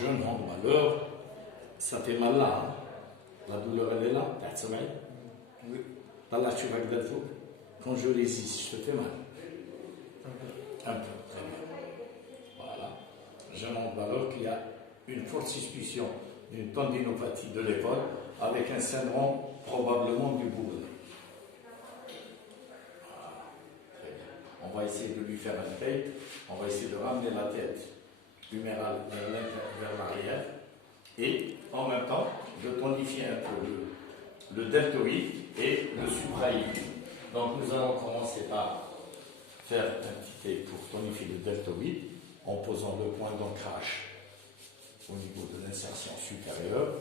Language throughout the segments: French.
jeune handballeur, ça fait mal là, hein. La douleur elle est là, oui. Quand je résiste, je te fais mal. Un peu, très bien. Voilà. Jeune handballeur qui a une forte suspicion d'une tendinopathie de l'épaule avec un syndrome probablement du bourrelet. Voilà. Très bien. On va essayer de lui faire un tape, on va essayer de ramener la tête humérale vers l'arrière et en même temps de tonifier un peu le deltoïde et le supraïde. Donc nous allons commencer par faire un petit tape pour tonifier le deltoïde en posant le point d'ancrage au niveau de l'insertion supérieure.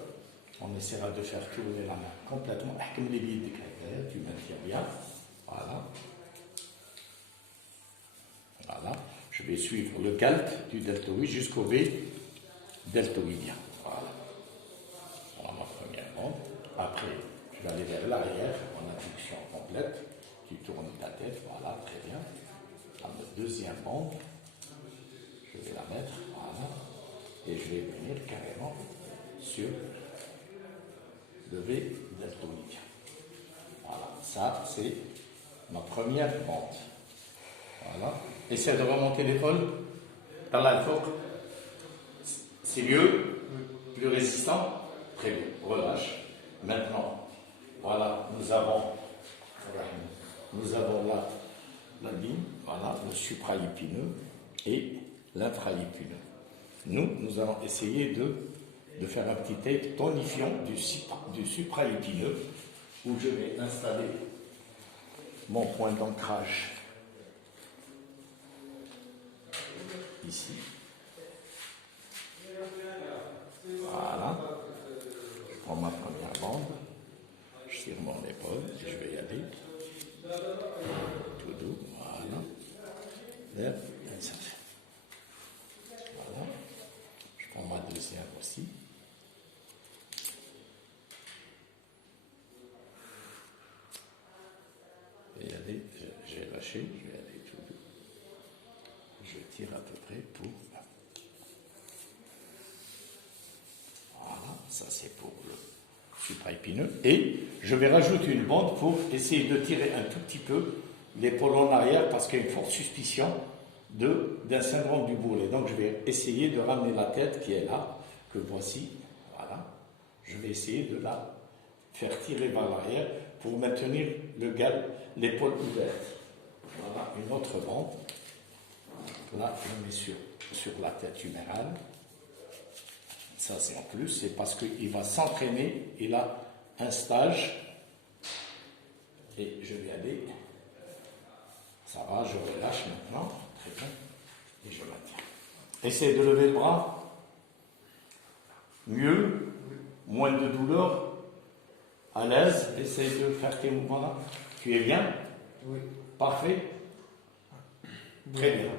On essaiera de faire tourner la main complètement. Comme les billes de carrière, tu maintiens bien. Voilà. Voilà. Je vais suivre le calque du deltoïde jusqu'au V deltoïdien. Voilà. Voilà ma première bande. Après, je vais aller vers l'arrière en adduction complète. Tu tournes ta tête. Voilà, très bien. La deuxième bande, je vais la mettre. Voilà. Et je vais venir carrément sur le V deltoïdien. Voilà, ça c'est ma première bande. Voilà. Essaie de remonter l'épaule. Par là, il faut. C'est mieux, plus résistant. Très bien, relâche. Maintenant, voilà, nous avons la ligne, voilà, le supraépineux et l'intraépineux. Nous allons essayer de faire un petit tape tonifiant du supraépineux où je vais installer mon point d'ancrage ici. Voilà. Je prends ma première bande, je tire mon épaule et je vais y aller. Tout doux, voilà. Vers l'insertion. Voilà. Je prends ma deuxième aussi. Je vais y aller, j'ai lâché, je vais aller tout doux. Je tire à peu près pour. Voilà, ça c'est pour le supraépineux. Et je vais rajouter une bande pour essayer de tirer un tout petit peu l'épaule en arrière parce qu'il y a une forte suspicion d'un syndrome du bourrelet. Donc je vais essayer de ramener la tête qui est là, que voici. Voilà. Je vais essayer de la faire tirer vers l'arrière pour maintenir l'épaule ouverte. Voilà, une autre bande. Là, je mets sur la tête humérale. Ça, c'est en plus, c'est parce qu'il va s'entraîner. Il a un stage. Et je vais aller. Ça va, je relâche maintenant. Très bien. Et je maintiens. Essaye de lever le bras. Mieux. Moins de douleur. À l'aise. Essaye de faire tes mouvements là. Tu es bien? Oui. Parfait. Très bien.